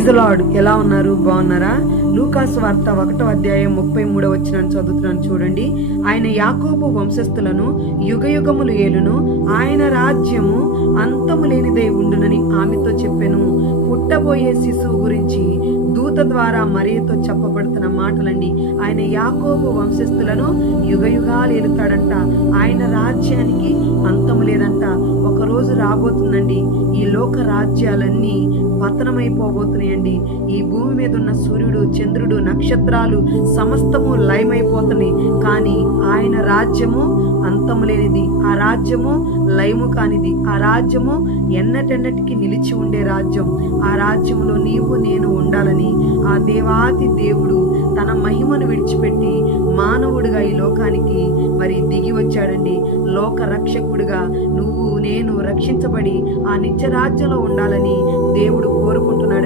Praise the lord. ఎలా ఉన్నారు? బాగున్నారా? లూకాసు వార్త 1వ అధ్యాయం 33వ వచనాన్ని చదువుతున్నాను చూడండి. ఆయన యాకోబు వంశస్థులను యుగయుగములు ఏలును, ఆయన రాజ్యము అంతము లేనిదై ఉండునని ఆమెతో చెప్పెను. పుట్టబోయే శిశువు గురించి దూత ద్వారా మరియతో చెప్పబడుతున్న మాటలండి. ఆయన యాకోబు వంశస్థులను యుగయుగాలు ఏలుతాడంట. ఆయన రాజ్యానికి అంతము లేదంట. ఒక రోజు రాబోతుందండి, ఈ లోక రాజ్యాలన్నీ పతనమైపోబోతున్నాయండి. ఈ భూమి మీద ఉన్న సూర్యుడు, చంద్రుడు, నక్షత్రాలు సమస్తము లయమైపోతున్నాయి. కానీ ఆయన రాజ్యము అంతము లేనిది, ఆ రాజ్యము లయము కానిది, ఆ రాజ్యము ఎన్నటెన్నటికి నిలిచి ఉండే రాజ్యం. ఆ రాజ్యంలో నీవు నేను ఉండాలని ఆ దేవాతి దేవుడు తన మహిమను విడిచిపెట్టి మానవుడిగా ఈ లోకానికి మరి దిగి వచ్చాడండి. లోక రక్షకుడిగా నువ్వు నేను రక్షించబడి ఆ నిత్య రాజ్యంలో ఉండాలని దేవుడు కోరుకుంటున్నాడు.